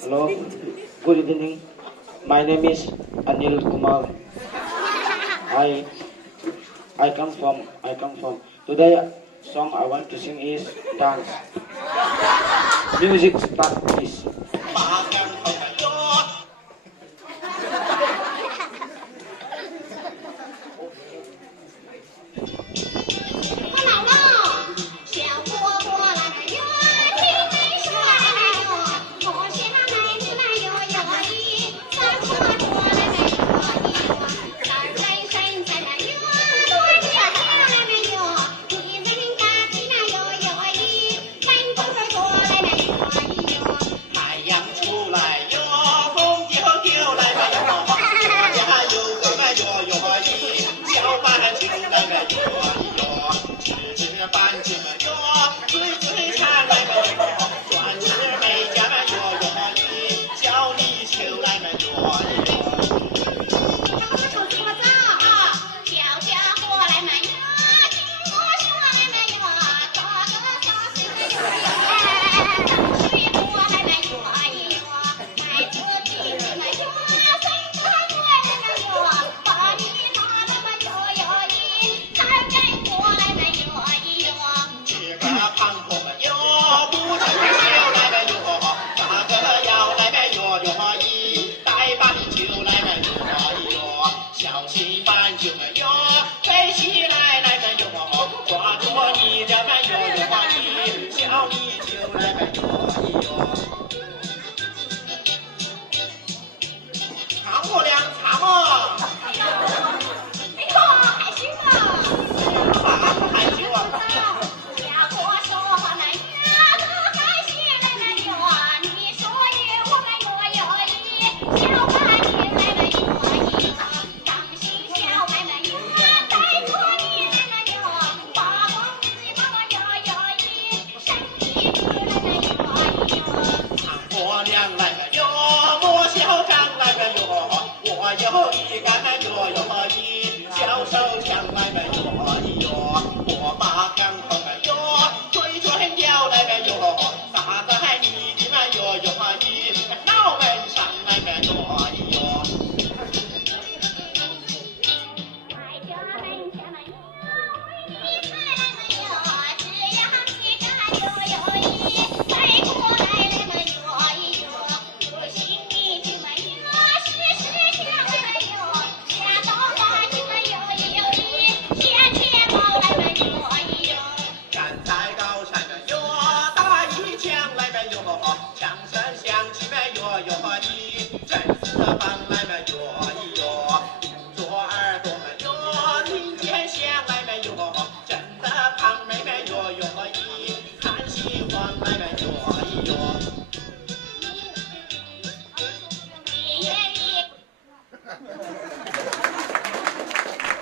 Hello, good evening. My name is Anil Kumar. I I come from. Today song I want to sing is dance. Music start please. 小稀饭就没有，飞起来来没有，挂着你这没有有花衣，小泥鳅来没有哟。唱我俩唱哦，哎呦，害羞啊！啥不害羞啊？呀，我说那呀个害羞来没有啊？你说有我们有一小白你来没有一个。我娘来个哟，我小张来个哟，我有一杆那哟哟一小手枪来个哟。